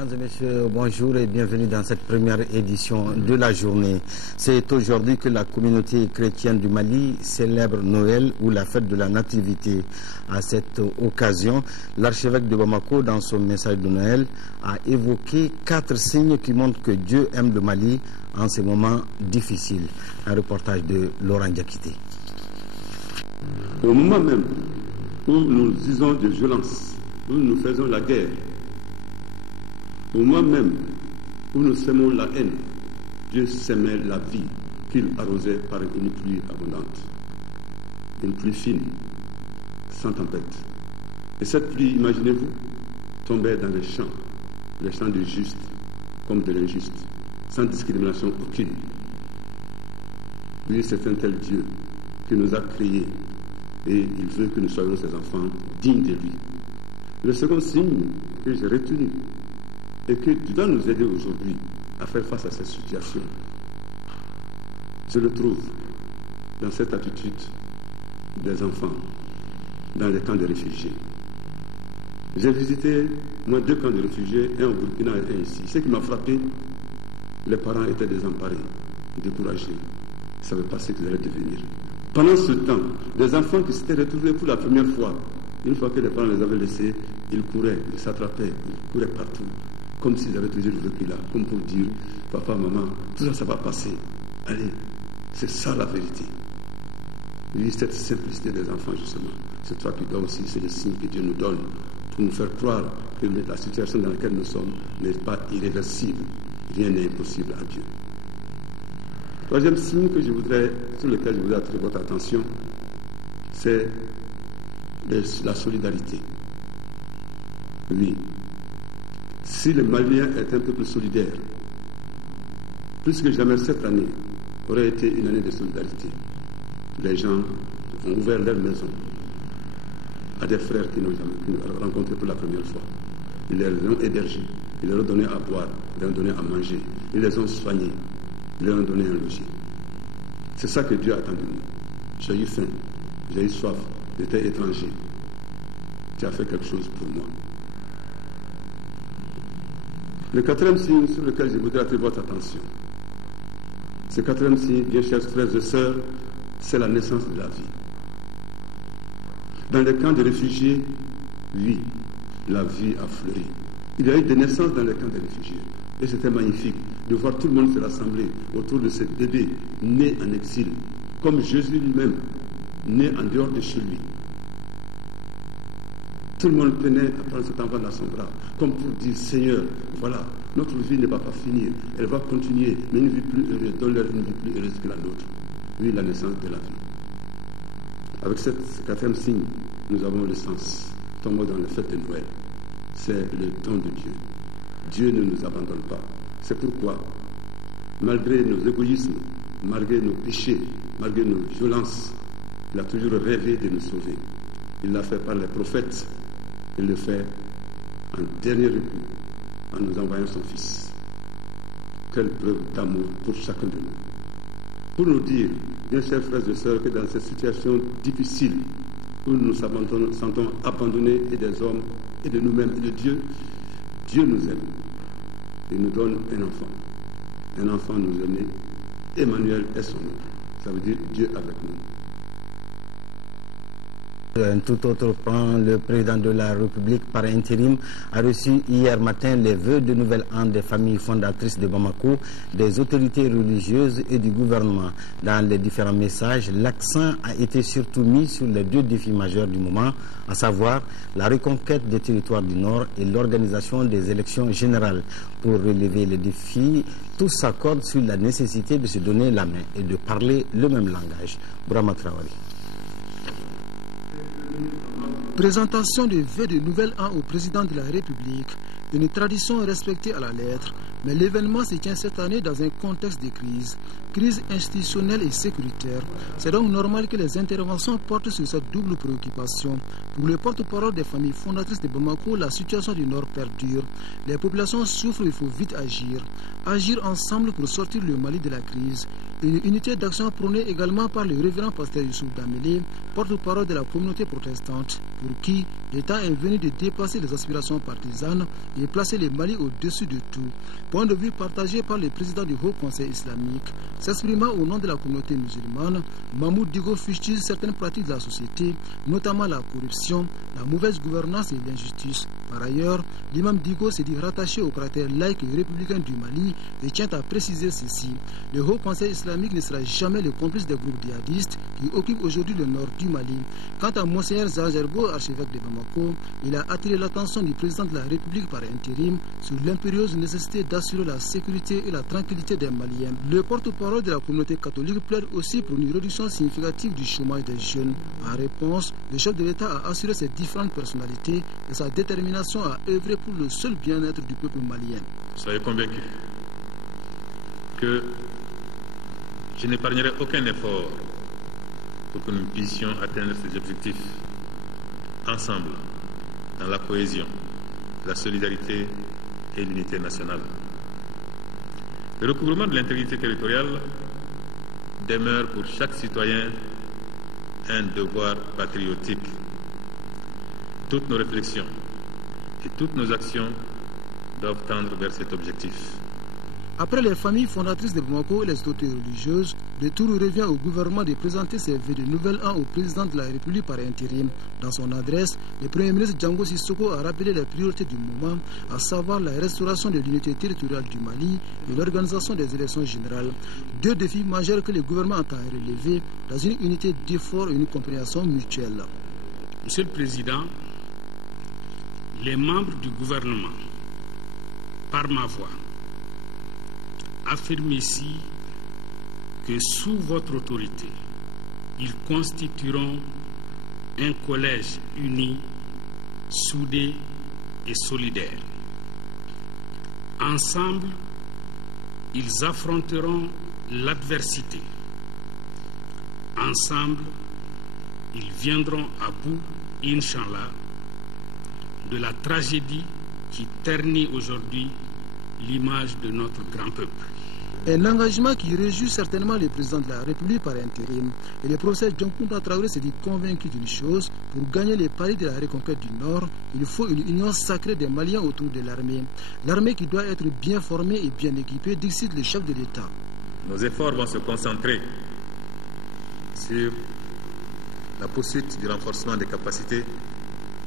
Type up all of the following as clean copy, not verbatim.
Mesdames et messieurs, bonjour et bienvenue dans cette première édition de la journée. C'est aujourd'hui que la communauté chrétienne du Mali célèbre Noël ou la fête de la Nativité. À cette occasion, l'archevêque de Bamako, dans son message de Noël, a évoqué 4 signes qui montrent que Dieu aime le Mali en ces moments difficiles. Un reportage de Laurent Diakité. Au moment même où nous usons de violence, où nous faisons la guerre, au moment même où nous sèmons la haine, Dieu sèmait la vie qu'il arrosait par une pluie abondante, une pluie fine, sans tempête. Et cette pluie, imaginez-vous, tombait dans les champs du juste comme de l'injuste, sans discrimination aucune. Lui, c'est un tel Dieu qui nous a créés et il veut que nous soyons ses enfants dignes de lui. Le second signe que j'ai retenu et qui doit nous aider aujourd'hui à faire face à cette situation, je le trouve dans cette attitude des enfants dans les camps de réfugiés. J'ai visité, moi, 2 camps de réfugiés, un au Burkina et un ici. Ce qui m'a frappé, les parents étaient désemparés, découragés. Ils ne savaient pas ce qu'ils allaient devenir. Pendant ce temps, des enfants qui s'étaient retrouvés pour la première fois, une fois que les parents les avaient laissés, ils couraient, ils s'attrapaient, ils couraient partout, comme s'ils avaient toujours vécu là, comme pour dire, papa, maman, tout ça, ça va passer. Allez, c'est ça la vérité. Oui, cette simplicité des enfants, justement, c'est toi qui dois aussi, c'est le signe que Dieu nous donne pour nous faire croire que la situation dans laquelle nous sommes n'est pas irréversible. Rien n'est impossible à Dieu. Troisième signe sur lequel je voudrais attirer votre attention, c'est la solidarité. Oui. Si le Malien est un peuple solidaire, plus que jamais cette année aurait été une année de solidarité. Les gens ont ouvert leurs maisons à des frères qui nous ont rencontrés pour la première fois. Ils les ont hébergés, ils leur ont donné à boire, ils leur ont donné à manger, ils les ont soignés, ils leur ont donné un logis. C'est ça que Dieu attend de nous. J'ai eu faim, j'ai eu soif, j'étais étranger. Tu as fait quelque chose pour moi. Le 4e signe sur lequel je voudrais attirer votre attention, ce 4e signe, bien chers frères et sœurs, c'est la naissance de la vie. Dans les camps de réfugiés, oui, la vie a fleuri. Il y a eu des naissances dans les camps de réfugiés. Et c'était magnifique de voir tout le monde se rassembler autour de ce bébé né en exil, comme Jésus lui-même, né en dehors de chez lui. Tout le monde tenait à prendre cet enfant dans son bras, comme pour dire, Seigneur, voilà, notre vie ne va pas finir, elle va continuer, mais une vie plus heureuse, donne-leur une vie plus heureuse que la nôtre. Oui, la naissance de la vie. Avec ce 4e signe, nous avons le sens. Tombons dans le fait de Noël. C'est le don de Dieu. Dieu ne nous abandonne pas. C'est pourquoi, malgré nos égoïsmes, malgré nos péchés, malgré nos violences, il a toujours rêvé de nous sauver. Il l'a fait par les prophètes. Il le fait en dernier recours, en nous envoyant son Fils. Quelle preuve d'amour pour chacun de nous. Pour nous dire, bien chers frères et sœurs, que dans cette situation difficile, où nous nous sentons abandonnés et des hommes, et de nous-mêmes, et de Dieu, Dieu nous aime. Il nous donne un enfant. Un enfant nous est né. Emmanuel est son nom. Ça veut dire Dieu avec nous. Un tout autre plan, le président de la République par intérim a reçu hier matin les vœux de nouvel an des familles fondatrices de Bamako, des autorités religieuses et du gouvernement. Dans les différents messages, l'accent a été surtout mis sur les 2 défis majeurs du moment, à savoir la reconquête des territoires du Nord et l'organisation des élections générales. Pour relever les défis, tous s'accordent sur la nécessité de se donner la main et de parler le même langage. Brahma Traoré. Présentation de vœux de nouvel an au président de la République, une tradition respectée à la lettre, mais l'événement se tient cette année dans un contexte de crise institutionnelle et sécuritaire. C'est donc normal que les interventions portent sur cette double préoccupation. Pour le porte-parole des familles fondatrices de Bamako, la situation du Nord perdure. Les populations souffrent, il faut vite agir. Agir ensemble pour sortir le Mali de la crise. Une unité d'action prônée également par le révérend pasteur Youssouf Damélé, porte-parole de la communauté protestante, pour qui l'État est venu de dépasser les aspirations partisanes et placer le Mali au-dessus de tout. Point de vue partagé par le président du Haut Conseil islamique. S'exprimant au nom de la communauté musulmane, Mahmoud Digo fustige certaines pratiques de la société, notamment la corruption, la mauvaise gouvernance et l'injustice. Par ailleurs, l'imam Digo s'est dit rattaché au caractère laïque et républicain du Mali et tient à préciser ceci. Le Haut Conseil islamique ne sera jamais le complice des groupes djihadistes qui occupent aujourd'hui le nord du Mali. Quant à Monseigneur Zazerbo, archevêque de Bamako, il a attiré l'attention du président de la République par intérim sur l'impérieuse nécessité d'assurer la sécurité et la tranquillité des Maliens. Le porte-parole de la communauté catholique plaide aussi pour une réduction significative du chômage des jeunes. En réponse, le chef de l'État a assuré ses différentes personnalités et sa détermination à œuvrer pour le seul bien-être du peuple malien. Soyez convaincus que je n'épargnerai aucun effort pour que nous puissions atteindre ces objectifs ensemble, dans la cohésion, la solidarité et l'unité nationale. Le recouvrement de l'intégrité territoriale demeure pour chaque citoyen un devoir patriotique. Toutes nos réflexions et toutes nos actions doivent tendre vers cet objectif. Après les familles fondatrices de Bamako et les autorités religieuses, le tour revient au gouvernement de présenter ses vœux de nouvel an au président de la République par intérim. Dans son adresse, le Premier ministre Django Sissoko a rappelé les priorités du moment, à savoir la restauration de l'unité territoriale du Mali et l'organisation des élections générales. Deux défis majeurs que le gouvernement entend relever dans une unité d'effort et une compréhension mutuelle. Monsieur le Président, les membres du gouvernement, par ma voix, affirme ici que sous votre autorité, ils constitueront un collège uni, soudé et solidaire. Ensemble, ils affronteront l'adversité. Ensemble, ils viendront à bout, Inch'Allah, de la tragédie qui ternit aujourd'hui l'image de notre grand peuple. Un engagement qui réjouit certainement le président de la République par intérim. Et le professeur Djankounda Traoré s'est dit convaincu d'une chose: pour gagner les paris de la reconquête du Nord, il faut une union sacrée des Maliens autour de l'armée. L'armée qui doit être bien formée et bien équipée, décide le chef de l'État. Nos efforts vont se concentrer sur la poursuite du renforcement des capacités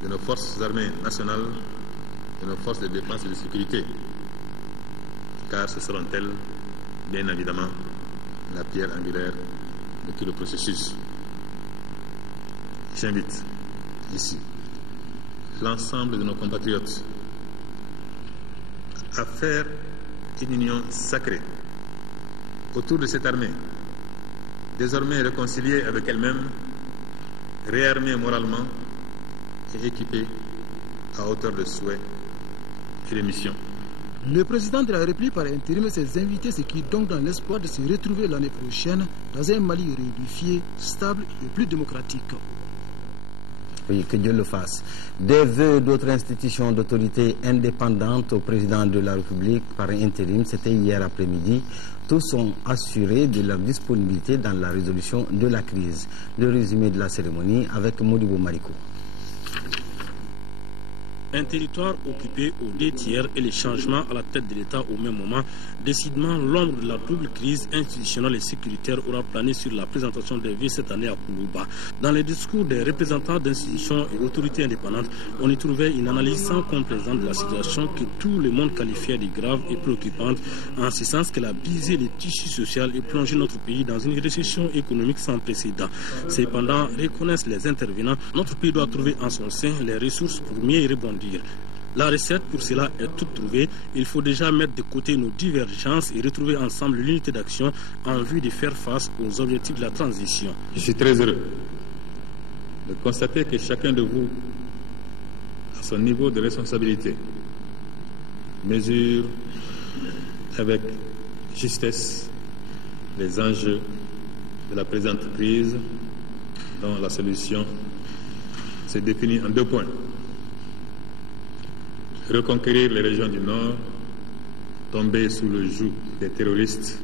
de nos forces armées nationales et nos forces de défense et de sécurité, car ce seront elles, bien évidemment, la pierre angulaire de tout le processus. J'invite ici l'ensemble de nos compatriotes à faire une union sacrée autour de cette armée, désormais réconciliée avec elle-même, réarmée moralement et équipée à hauteur de souhaits et de missions. Le président de la République par intérim et ses invités se quittent donc dans l'espoir de se retrouver l'année prochaine dans un Mali réunifié, stable et plus démocratique. Oui, que Dieu le fasse. Des vœux d'autres institutions d'autorité indépendantes au président de la République par intérim, c'était hier après-midi. Tous sont assurés de leur disponibilité dans la résolution de la crise. Le résumé de la cérémonie avec Modibo Mariko. Un territoire occupé aux 2/3 et les changements à la tête de l'État au même moment. Décidément, l'ombre de la double crise institutionnelle et sécuritaire aura plané sur la présentation des vœux cette année à Koulouba. Dans les discours des représentants d'institutions et autorités indépendantes, on y trouvait une analyse sans complaisance de la situation que tout le monde qualifiait de grave et préoccupante, en ce sens qu'elle a brisé les tissus sociaux et plongé notre pays dans une récession économique sans précédent. Cependant, reconnaissent les intervenants, notre pays doit trouver en son sein les ressources pour mieux y rebondir. La recette pour cela est toute trouvée. Il faut déjà mettre de côté nos divergences et retrouver ensemble l'unité d'action en vue de faire face aux objectifs de la transition. Je suis très heureux de constater que chacun de vous, à son niveau de responsabilité, mesure avec justesse les enjeux de la présente crise dont la solution s'est définie en 2 points. Reconquérir les régions du Nord, tombées sous le joug des terroristes,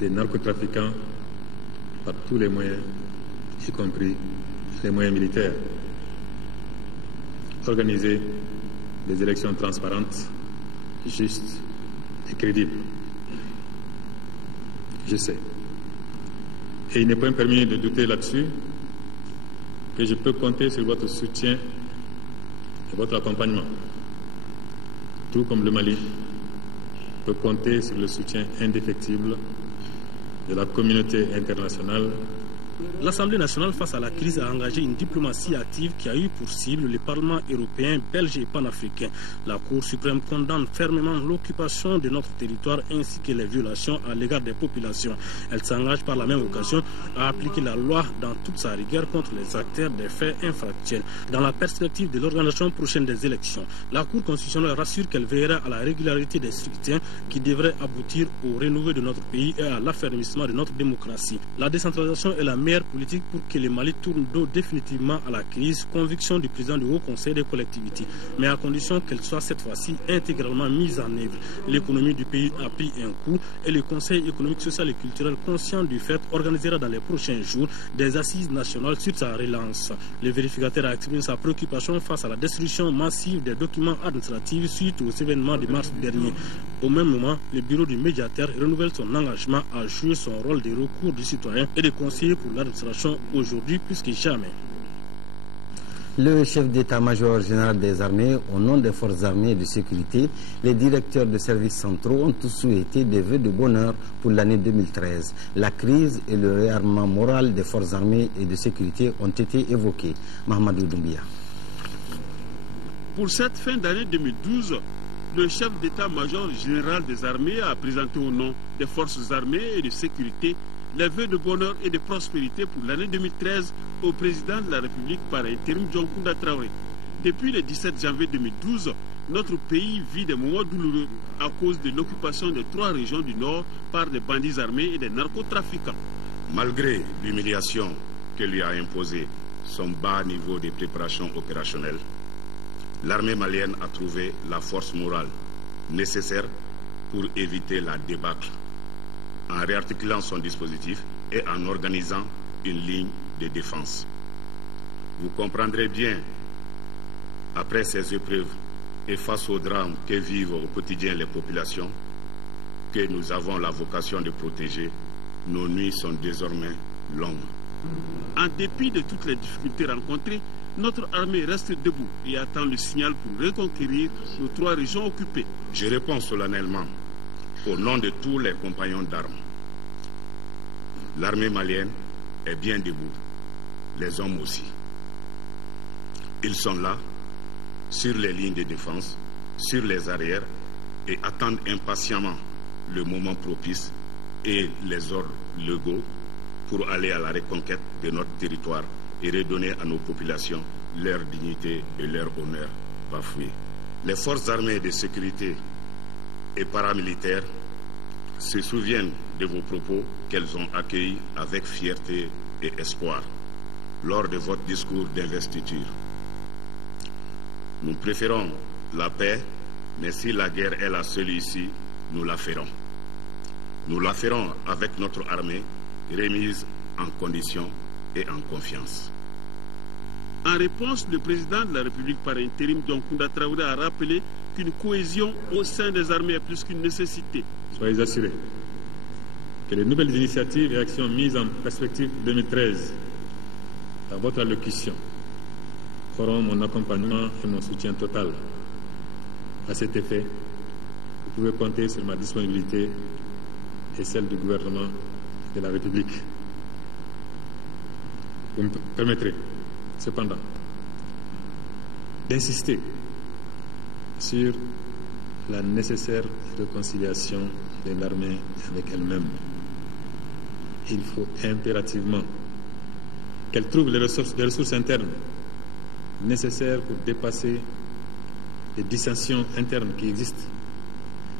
des narcotrafiquants par tous les moyens, y compris les moyens militaires. Organiser des élections transparentes, justes et crédibles. Je sais. Et il n'est pas permis de douter là-dessus que je peux compter sur votre soutien et votre accompagnement. Tout comme le Mali peut compter sur le soutien indéfectible de la communauté internationale. L'Assemblée nationale, face à la crise, a engagé une diplomatie active qui a eu pour cible les parlements européens, belges et panafricains. La Cour suprême condamne fermement l'occupation de notre territoire ainsi que les violations à l'égard des populations. Elle s'engage par la même occasion à appliquer la loi dans toute sa rigueur contre les acteurs des faits infractuels. Dans la perspective de l'organisation prochaine des élections, la Cour constitutionnelle rassure qu'elle veillera à la régularité des scrutins qui devraient aboutir au renouveau de notre pays et à l'affermissement de notre démocratie. La décentralisation est la meilleure politique pour que le Mali tourne dos définitivement à la crise, conviction du président du Haut Conseil des collectivités, mais à condition qu'elle soit cette fois-ci intégralement mise en œuvre. L'économie du pays a pris un coup et le Conseil économique, social et culturel, conscient du fait, organisera dans les prochains jours des assises nationales sur sa relance. Le vérificateur a exprimé sa préoccupation face à la destruction massive des documents administratifs suite aux événements de mars dernier. Au même moment, le bureau du médiateur renouvelle son engagement à jouer son rôle de recours du citoyen et de conseiller pour l'administration aujourd'hui plus que jamais. Le chef d'état-major général des armées, au nom des forces armées et de sécurité, les directeurs de services centraux ont tous souhaité des vœux de bonheur pour l'année 2013. La crise et le réarmement moral des forces armées et de sécurité ont été évoqués. Mahamadou Doumbia. Pour cette fin d'année 2012, le chef d'état-major général des armées a présenté au nom des forces armées et de sécurité les vœux de bonheur et de prospérité pour l'année 2013 au président de la République par intérim John Kounda Traoré. Depuis le 17 janvier 2012, notre pays vit des moments douloureux à cause de l'occupation de 3 régions du Nord par des bandits armés et des narcotrafiquants. Malgré l'humiliation que lui a imposée son bas niveau de préparation opérationnelle, l'armée malienne a trouvé la force morale nécessaire pour éviter la débâcle, en réarticulant son dispositif et en organisant une ligne de défense. Vous comprendrez bien, après ces épreuves et face aux drames que vivent au quotidien les populations, que nous avons la vocation de protéger, nos nuits sont désormais longues. En dépit de toutes les difficultés rencontrées, notre armée reste debout et attend le signal pour reconquérir nos 3 régions occupées. Je réponds solennellement au nom de tous les compagnons d'armes. L'armée malienne est bien debout, les hommes aussi. Ils sont là, sur les lignes de défense, sur les arrières, et attendent impatiemment le moment propice et les ordres légaux pour aller à la reconquête de notre territoire et redonner à nos populations leur dignité et leur honneur bafoués. Les forces armées de sécurité et paramilitaires se souviennent de vos propos qu'elles ont accueillis avec fierté et espoir lors de votre discours d'investiture. Nous préférons la paix, mais si la guerre est la seule ici, nous la ferons. Nous la ferons avec notre armée remise en condition et en confiance. En réponse, le président de la République par intérim, John Kounda Traoré, a rappelé qu'une cohésion au sein des armées est plus qu'une nécessité. Soyez assurés que les nouvelles initiatives et actions mises en perspective 2013 dans votre allocution auront mon accompagnement et mon soutien total. À cet effet, vous pouvez compter sur ma disponibilité et celle du gouvernement de la République. Vous me permettrez cependant d'insister sur la nécessaire réconciliation de l'armée avec elle-même. Il faut impérativement qu'elle trouve les ressources internes nécessaires pour dépasser les dissensions internes qui existent,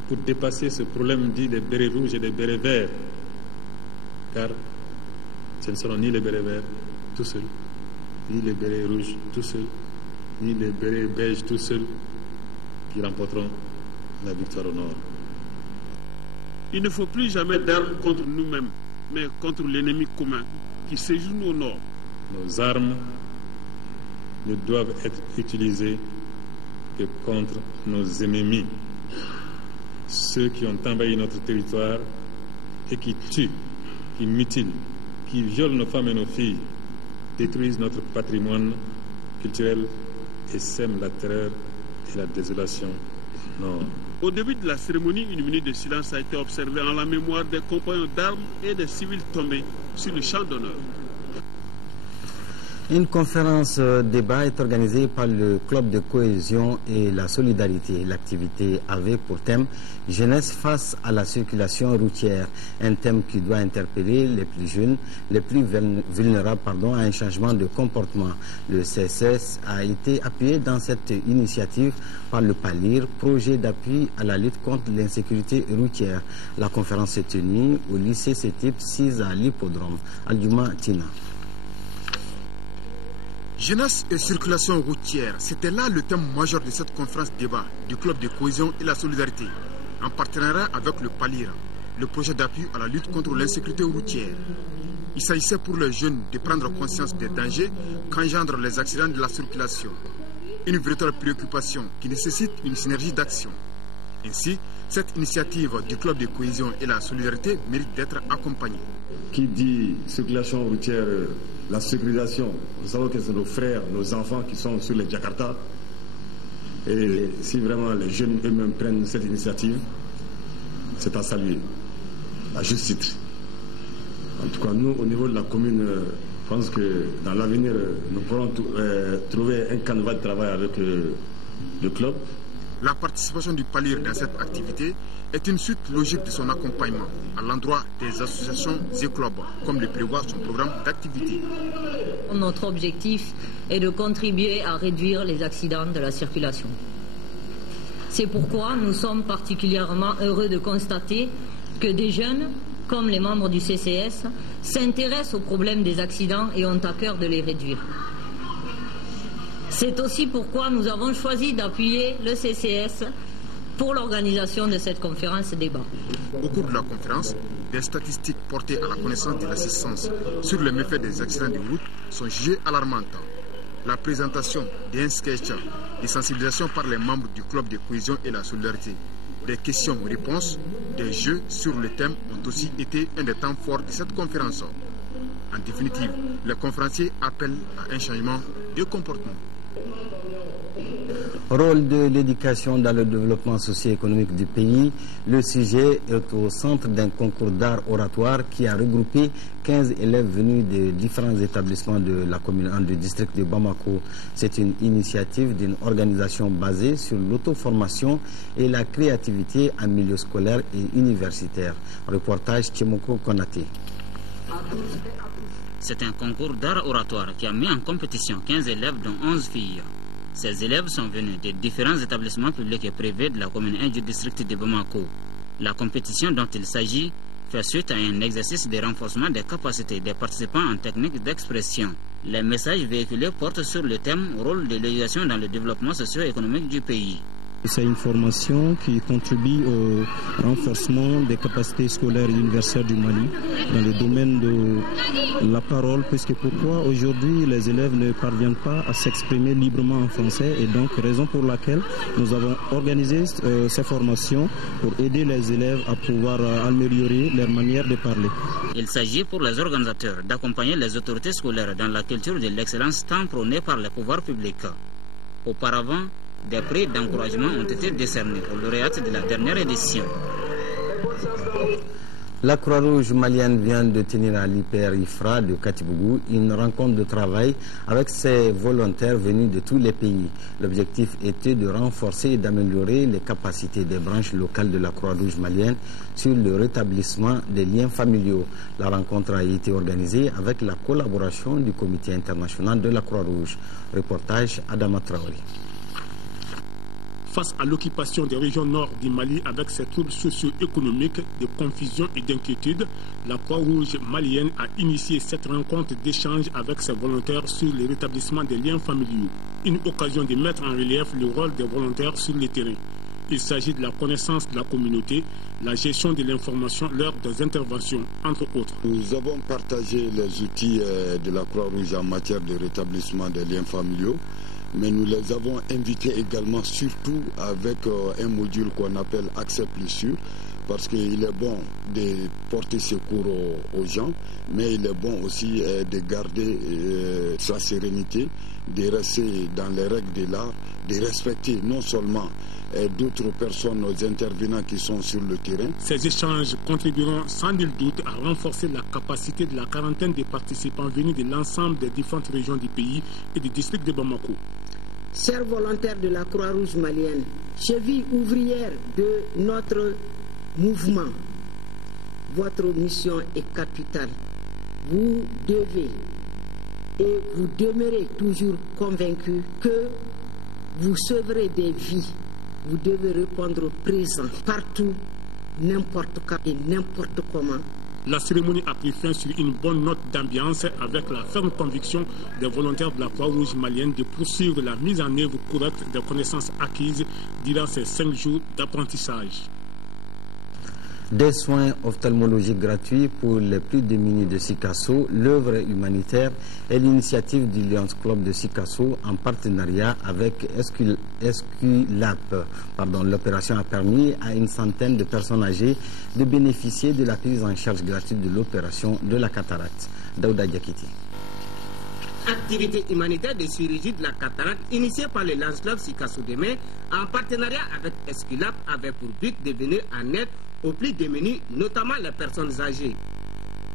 pour dépasser ce problème dit des bérets rouges et des bérets verts, car ce ne seront ni les bérets verts tout seuls, ni les bérets rouges tout seuls, ni les bérets beiges tout seuls qui remporteront la victoire au nord. Il ne faut plus jamais d'armes contre nous-mêmes, mais contre l'ennemi commun qui séjourne au nord. Nos armes ne doivent être utilisées que contre nos ennemis, ceux qui ont envahi notre territoire et qui tuent, qui mutilent, qui violent nos femmes et nos filles, détruisent notre patrimoine culturel et sèment la terreur et la désolation au nord. Au début de la cérémonie, une minute de silence a été observée en la mémoire des compagnons d'armes et des civils tombés sur le champ d'honneur. Une conférence débat est organisée par le Club de cohésion et la solidarité. L'activité avait pour thème « Jeunesse face à la circulation routière », un thème qui doit interpeller les plus jeunes, les plus vulnérables à un changement de comportement. Le CSS a été appuyé dans cette initiative par le PALIR, projet d'appui à la lutte contre l'insécurité routière. La conférence s'est tenue au lycée CETIP 6 à l'hippodrome. Alduma Tina. Jeunesse et circulation routière, c'était là le thème majeur de cette conférence débat du Club de cohésion et la solidarité, en partenariat avec le PALIR, le projet d'appui à la lutte contre l'insécurité routière. Il s'agissait pour les jeunes de prendre conscience des dangers qu'engendrent les accidents de la circulation. Une véritable préoccupation qui nécessite une synergie d'action. Ainsi, cette initiative du Club de cohésion et la solidarité mérite d'être accompagnée. Qui dit circulation routière, la sécurisation, nous savons que c'est nos frères, nos enfants qui sont sur les Jakarta. Et si vraiment les jeunes eux-mêmes prennent cette initiative, c'est à saluer, à juste titre. En tout cas, nous, au niveau de la commune, je pense que dans l'avenir, nous pourrons trouver un canevas de travail avec le club. La participation du PALIR dans cette activité est une suite logique de son accompagnement à l'endroit des associations et clubs, comme le prévoit son programme d'activité. Notre objectif est de contribuer à réduire les accidents de la circulation. C'est pourquoi nous sommes particulièrement heureux de constater que des jeunes, comme les membres du CCS, s'intéressent au problème des accidents et ont à cœur de les réduire. C'est aussi pourquoi nous avons choisi d'appuyer le CCS pour l'organisation de cette conférence débat. Au cours de la conférence, des statistiques portées à la connaissance de l'assistance sur les méfaits des accidents de route sont jugées alarmantes. La présentation d'un sketch de sensibilisation par les membres du Club de cohésion et la solidarité, des questions-réponses, des jeux sur le thème ont aussi été un des temps forts de cette conférence. En définitive, les conférenciers appellent à un changement de comportement. Rôle de l'éducation dans le développement socio-économique du pays. Le sujet est au centre d'un concours d'art oratoire qui a regroupé 15 élèves venus de différents établissements de la commune du district de Bamako. C'est une initiative d'une organisation basée sur l'auto-formation et la créativité en milieu scolaire et universitaire. Reportage Tchemoko Konaté. C'est un concours d'art oratoire qui a mis en compétition 15 élèves dont 11 filles. Ces élèves sont venus de différents établissements publics et privés de la commune 1 du district de Bamako. La compétition dont il s'agit fait suite à un exercice de renforcement des capacités des participants en technique d'expression. Les messages véhiculés portent sur le thème « Rôle de l'éducation dans le développement socio-économique du pays ». C'est une formation qui contribue au renforcement des capacités scolaires et universitaires du Mali dans le domaine de la parole, puisque pourquoi aujourd'hui les élèves ne parviennent pas à s'exprimer librement en français, et donc raison pour laquelle nous avons organisé ces formations pour aider les élèves à pouvoir améliorer leur manière de parler. Il s'agit pour les organisateurs d'accompagner les autorités scolaires dans la culture de l'excellence tant prônée par les pouvoirs publics. Auparavant, des prix d'encouragement ont été décernés aux lauréates de la dernière édition. La Croix-Rouge malienne vient de tenir à l'Hyper-Ifra de Katibougou une rencontre de travail avec ses volontaires venus de tous les pays. L'objectif était de renforcer et d'améliorer les capacités des branches locales de la Croix-Rouge malienne sur le rétablissement des liens familiaux. La rencontre a été organisée avec la collaboration du Comité international de la Croix-Rouge. Reportage Adama Traoré. Face à l'occupation des régions nord du Mali avec ses troubles socio-économiques, de confusion et d'inquiétude, la Croix-Rouge malienne a initié cette rencontre d'échange avec ses volontaires sur le rétablissement des liens familiaux. Une occasion de mettre en relief le rôle des volontaires sur le terrain. Il s'agit de la connaissance de la communauté, la gestion de l'information lors des interventions, entre autres. Nous avons partagé les outils de la Croix-Rouge en matière de rétablissement des liens familiaux, mais nous les avons invités également, surtout avec un module qu'on appelle Accès plus sûr, parce qu'il est bon de porter secours aux gens, mais il est bon aussi de garder sa sérénité, de rester dans les règles de l'art, de respecter non seulement d'autres personnes, aux intervenants qui sont sur le terrain. Ces échanges contribueront sans nul doute à renforcer la capacité de la quarantaine de participants venus de l'ensemble des différentes régions du pays et du district de Bamako. Chers volontaires de la Croix-Rouge malienne, cheville ouvrière de notre mouvement, votre mission est capitale. Vous devez et vous demeurez toujours convaincus que vous sauverez des vies. Vous devez répondre présent partout, n'importe quand et n'importe comment. La cérémonie a pris fin sur une bonne note d'ambiance avec la ferme conviction des volontaires de la Croix-Rouge malienne de poursuivre la mise en œuvre correcte des connaissances acquises durant ces 5 jours d'apprentissage. Des soins ophtalmologiques gratuits pour les plus démunis de Sikasso, l'œuvre humanitaire et l'initiative du Lions Club de Sikasso en partenariat avec Esculap. L'opération a permis à une centaine de personnes âgées de bénéficier de la prise en charge gratuite de l'opération de la cataracte. Daouda Diakiti. Activité humanitaire de chirurgie de la cataracte initiée par le Lions Club Sikasso Demain en partenariat avec Esculap avait pour but de venir en aide aux plus démunis, notamment les personnes âgées.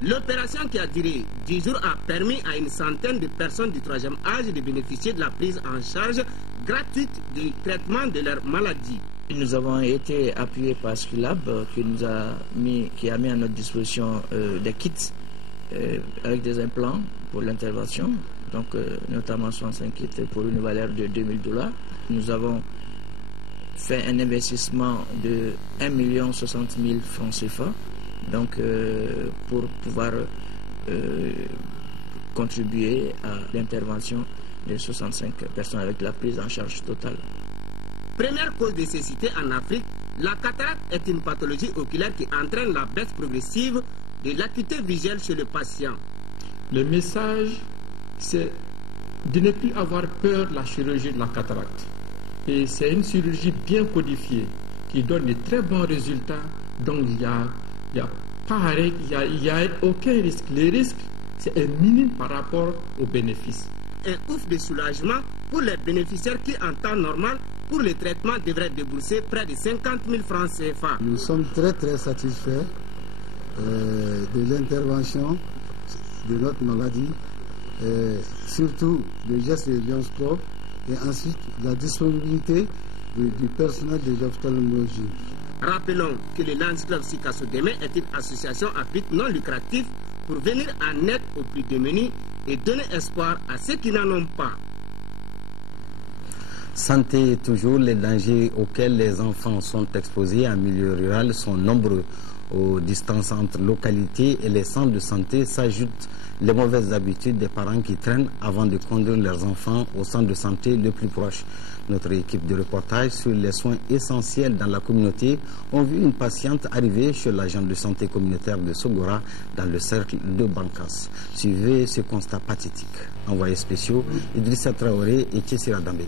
L'opération qui a duré 10 jours a permis à une centaine de personnes du 3e âge de bénéficier de la prise en charge gratuite du traitement de leur maladie. Nous avons été appuyés par Esculap qui a mis à notre disposition des kits avec des implants pour l'intervention, donc notamment 65 kits pour une valeur de $2000. Nous avons fait un investissement de 1 060 000 francs CFA, donc pour pouvoir contribuer à l'intervention de 65 personnes avec la prise en charge totale. Première cause de cécité en Afrique, la cataracte est une pathologie oculaire qui entraîne la baisse progressive de l'acuité visuelle chez le patient. Le message, c'est de ne plus avoir peur de la chirurgie de la cataracte. Et c'est une chirurgie bien codifiée qui donne de très bons résultats. Donc il n'y a aucun risque. Les risques, c'est un minime par rapport aux bénéfices. Un ouf de soulagement pour les bénéficiaires qui, en temps normal, pour le traitement, devraient débourser près de 50 000 francs CFA. Nous sommes très satisfaits de l'intervention de notre maladie, surtout le geste des Lions Club, et ensuite la disponibilité du personnel de l'ophtalmologie. Rappelons que le Lions Club Sikasso Demain est une association à but non lucratif pour venir en aide aux plus démunis et donner espoir à ceux qui n'en ont pas. Santé toujours, les dangers auxquels les enfants sont exposés en milieu rural sont nombreux. Aux distances entre localités et les centres de santé s'ajoutent les mauvaises habitudes des parents qui traînent avant de conduire leurs enfants au centre de santé le plus proche. Notre équipe de reportage sur les soins essentiels dans la communauté ont vu une patiente arriver chez l'agent de santé communautaire de Sogora dans le cercle de Bankas. Suivez ce constat pathétique. Envoyés spéciaux, Idrissa Traoré et Tchessira Dambélé.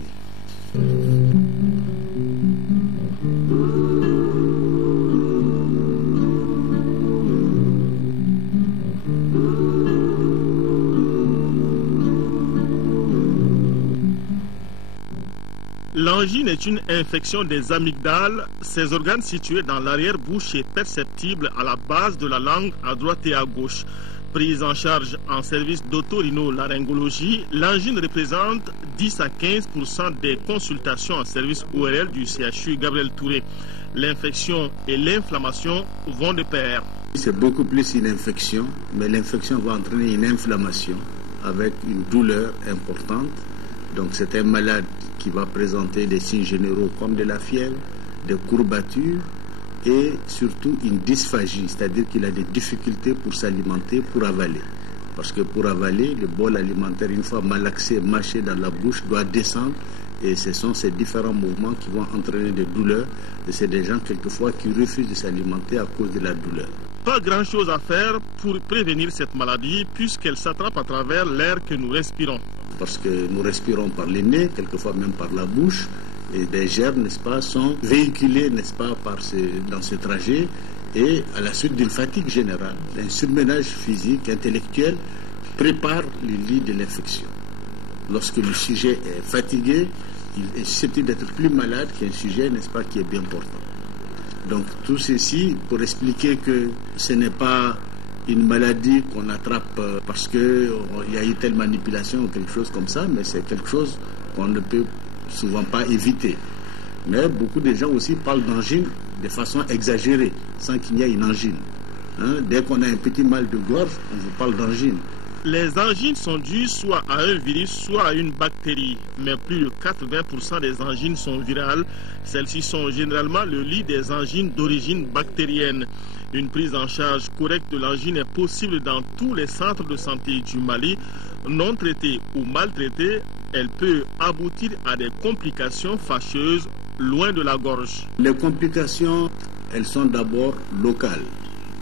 L'angine est une infection des amygdales. Ces organes situés dans l'arrière-bouche et perceptibles à la base de la langue à droite et à gauche. Prise en charge en service d'autorinolaryngologie, l'angine représente 10 à 15% des consultations en service ORL du CHU Gabriel Touré. L'infection et l'inflammation vont de pair. C'est beaucoup plus une infection, mais l'infection va entraîner une inflammation avec une douleur importante. Donc c'est un malade qui va présenter des signes généraux comme de la fièvre, des courbatures et surtout une dysphagie, c'est-à-dire qu'il a des difficultés pour s'alimenter, pour avaler. Parce que pour avaler, le bol alimentaire, une fois malaxé, mâché dans la bouche, doit descendre Et ce sont ces différents mouvements qui vont entraîner des douleurs. Et c'est des gens quelquefois qui refusent de s'alimenter à cause de la douleur. Pas grand-chose à faire pour prévenir cette maladie puisqu'elle s'attrape à travers l'air que nous respirons. Parce que nous respirons par le nez, quelquefois même par la bouche. Et des germes, n'est-ce pas, sont véhiculés, n'est-ce pas, dans ce trajet. Et à la suite d'une fatigue générale, d'un surménage physique, intellectuel, prépare le lit de l'infection. Lorsque le sujet est fatigué, il est susceptible d'être plus malade qu'un sujet, n'est-ce pas, qui est bien portant. Donc tout ceci pour expliquer que ce n'est pas une maladie qu'on attrape parce qu'il y a eu telle manipulation ou quelque chose comme ça, mais c'est quelque chose qu'on ne peut souvent pas éviter. Mais beaucoup de gens aussi parlent d'angine de façon exagérée, sans qu'il y ait une angine. Dès qu'on a un petit mal de gorge, on vous parle d'angine. Les angines sont dues soit à un virus, soit à une bactérie. Mais plus de 80% des angines sont virales. Celles-ci sont généralement le lit des angines d'origine bactérienne. Une prise en charge correcte de l'angine est possible dans tous les centres de santé du Mali. Non traitée ou mal traitée, elle peut aboutir à des complications fâcheuses loin de la gorge. Les complications, elles sont d'abord locales.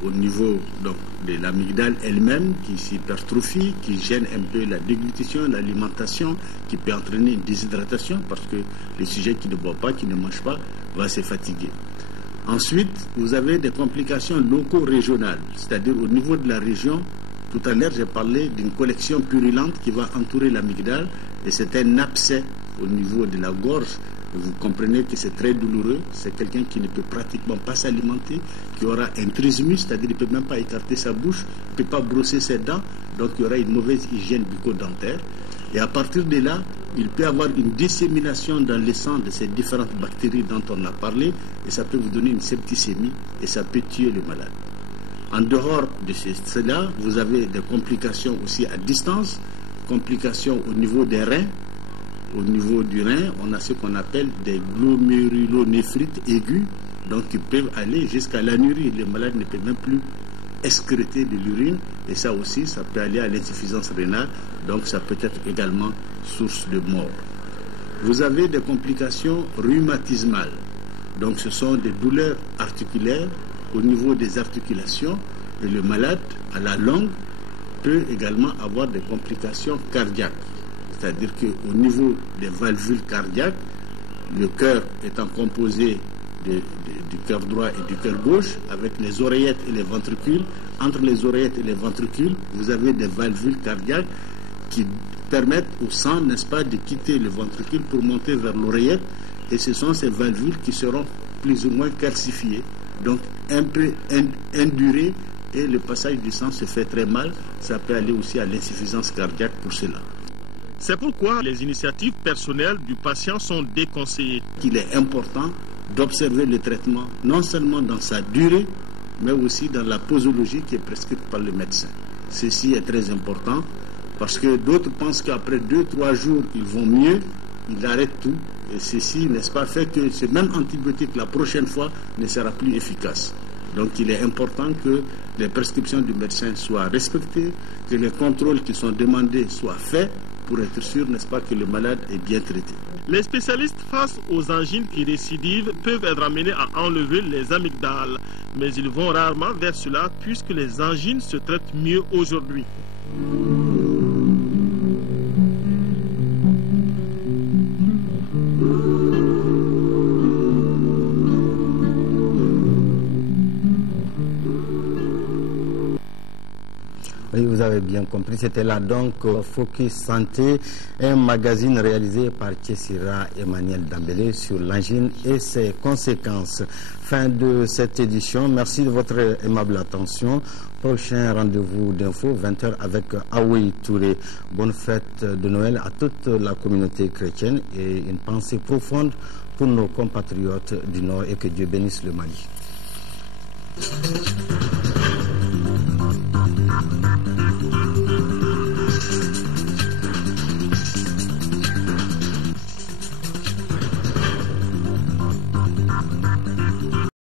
Au niveau donc, de l'amygdale elle-même qui s'hypertrophie, qui gêne un peu la déglutition, l'alimentation, qui peut entraîner une déshydratation parce que le sujet qui ne boit pas, qui ne mange pas, va se fatiguer. Ensuite, vous avez des complications loco-régionales, c'est-à-dire au niveau de la région. Tout à l'heure, j'ai parlé d'une collection purulente qui va entourer l'amygdale et c'est un abcès au niveau de la gorge. Vous comprenez que c'est très douloureux. C'est quelqu'un qui ne peut pratiquement pas s'alimenter, qui aura un trismus, c'est-à-dire qu'il ne peut même pas écarter sa bouche, il ne peut pas brosser ses dents, donc il y aura une mauvaise hygiène bucco-dentaire. Et à partir de là, il peut avoir une dissémination dans le sang de ces différentes bactéries dont on a parlé, et ça peut vous donner une septicémie, et ça peut tuer le malade. En dehors de cela, vous avez des complications aussi à distance, complications au niveau des reins. Au niveau du rein, on a ce qu'on appelle des glomérulonéphrite aigus, donc qui peuvent aller jusqu'à l'anurie. Les malades ne peuvent même plus excréter de l'urine, et ça aussi, ça peut aller à l'insuffisance rénale, donc ça peut être également source de mort. Vous avez des complications rhumatismales, donc ce sont des douleurs articulaires au niveau des articulations, et le malade, à la longue, peut également avoir des complications cardiaques. C'est-à-dire qu'au niveau des valvules cardiaques, le cœur étant composé du cœur droit et du cœur gauche, avec les oreillettes et les ventricules, entre les oreillettes et les ventricules, vous avez des valvules cardiaques qui permettent au sang, n'est-ce pas, de quitter le ventricule pour monter vers l'oreillette, et ce sont ces valvules qui seront plus ou moins calcifiées, donc un peu indurées, et le passage du sang se fait très mal. Ça peut aller aussi à l'insuffisance cardiaque pour cela. C'est pourquoi les initiatives personnelles du patient sont déconseillées. Il est important d'observer le traitement, non seulement dans sa durée, mais aussi dans la posologie qui est prescrite par le médecin. Ceci est très important parce que d'autres pensent qu'après 2-3 jours, ils vont mieux, ils arrêtent tout. Et ceci, n'est-ce pas, fait que ce même antibiotique, la prochaine fois, ne sera plus efficace. Donc il est important que les prescriptions du médecin soient respectées, que les contrôles qui sont demandés soient faits, pour être sûr, n'est-ce pas, que le malade est bien traité. Les spécialistes face aux angines qui récidivent peuvent être amenés à enlever les amygdales, mais ils vont rarement vers cela puisque les angines se traitent mieux aujourd'hui. Oui, vous avez bien compris, c'était là donc Focus Santé, un magazine réalisé par Tchessira Emmanuel Dambélé sur l'angine et ses conséquences. Fin de cette édition, merci de votre aimable attention. Prochain rendez-vous d'info, 20h avec Aoui Touré. Bonne fête de Noël à toute la communauté chrétienne et une pensée profonde pour nos compatriotes du Nord et que Dieu bénisse le Mali.